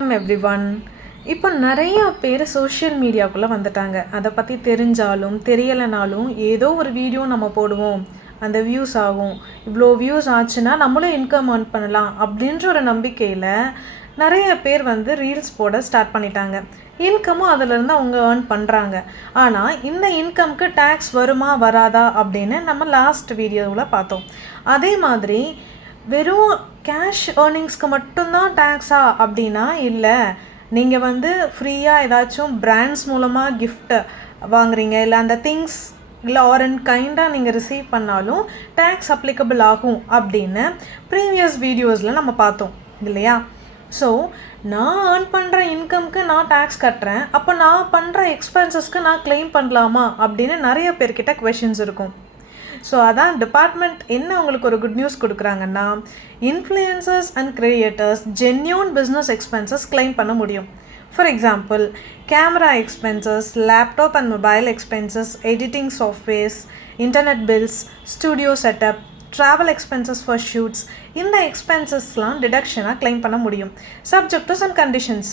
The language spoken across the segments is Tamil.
எவ்ரிவன். இப்போ நிறைய பேர் சோஷியல் மீடியாக்குள்ளே வந்துட்டாங்க. அதை பற்றி தெரிஞ்சாலும் தெரியலைனாலும் ஏதோ ஒரு வீடியோ நம்ம போடுவோம், அந்த வியூஸ் ஆகும், இவ்வளோ வியூஸ் ஆச்சுன்னா நம்மளும் இன்கம் ஏர்ன் பண்ணலாம் அப்படின்ற ஒரு நம்பிக்கையில் நிறைய பேர் வந்து ரீல்ஸ் போட ஸ்டார்ட் பண்ணிட்டாங்க. இன்கமும் அதிலேருந்து அவங்க ஏர்ன் பண்ணுறாங்க. ஆனால் இந்த இன்கம்க்கு டேக்ஸ் வருமா வராதா அப்படின்னு நம்ம லாஸ்ட் வீடியோவில் பார்த்தோம். அதே மாதிரி வெறும் கேஷ் ஏர்னிங்ஸ்க்கு மட்டும்தான் டேக்ஸா அப்படின்னா இல்லை. நீங்கள் வந்து ஃப்ரீயாக ஏதாச்சும் பிராண்ட்ஸ் மூலமாக கிஃப்ட் வாங்குறீங்க, இல்லை அந்த திங்ஸ் இல்லை ஆர் கைண்டாக நீங்கள் ரிசீவ் பண்ணாலும் டேக்ஸ் அப்ளிகபிள் ஆகும் அப்படின்னு ப்ரீவியஸ் வீடியோஸில் நம்ம பார்த்தோம் இல்லையா? ஸோ நான் ஏர்ன் பண்ணுற இன்கம்க்கு நான் டேக்ஸ் கட்டுறேன், அப்போ நான் பண்ணுற எக்ஸ்பென்சஸ்க்கு நான் கிளைம் பண்ணலாமா அப்படின்னு நிறைய பேர்கிட்ட கொஷின்ஸ் இருக்கும். ஸோ அதான் டிபார்ட்மெண்ட் என்ன உங்களுக்கு ஒரு குட் நியூஸ் கொடுக்குறாங்கன்னா, influencers and creators genuine business expenses claim பண்ண முடியும். For example, camera expenses, laptop and mobile expenses, editing softwares, internet bills, studio setup, travel expenses for shoots, இந்த எக்ஸ்பென்சஸ்லாம் டிடக்ஷனாக கிளைம் பண்ண முடியும், subject to some conditions.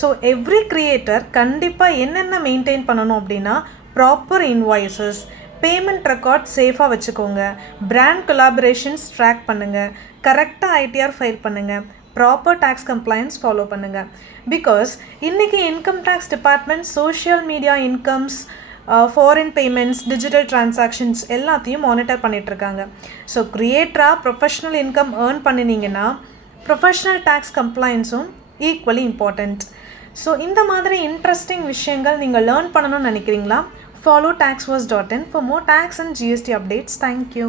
So every creator கண்டிப்பாக என்னென்ன மெயின்டைன் பண்ணணும் அப்படின்னா, ப்ராப்பர் இன்வாய்ஸஸ், பேமெண்ட் ரெக்கார்ட் சேஃபாக வச்சுக்கோங்க, பிராண்ட் கொலாபரேஷன்ஸ் ட்ராக் பண்ணுங்கள், கரெக்டாக ஐடிஆர் ஃபைல் பண்ணுங்கள், ப்ராப்பர் டேக்ஸ் கம்ப்ளைன்ஸ் ஃபாலோ பண்ணுங்கள். பிகாஸ் இன்றைக்கி income tax department social media incomes, foreign payments, digital transactions எல்லாத்தையும் மானிட்டர் பண்ணிகிட்ருக்காங்க. ஸோ க்ரியேட்டராக ப்ரொஃபஷ்னல் இன்கம் ஏர்ன் பண்ணினீங்கன்னா ப்ரொஃபஷ்னல் டேக்ஸ் கம்ப்ளைன்ஸும் ஈக்குவலி இம்பார்ட்டண்ட். ஸோ இந்த மாதிரி இன்ட்ரெஸ்டிங் விஷயங்கள் நீங்கள் லேர்ன் பண்ணணும்னு நினைக்கிறீங்களா? Follow taxverse.in for more tax and GST updates. Thank you.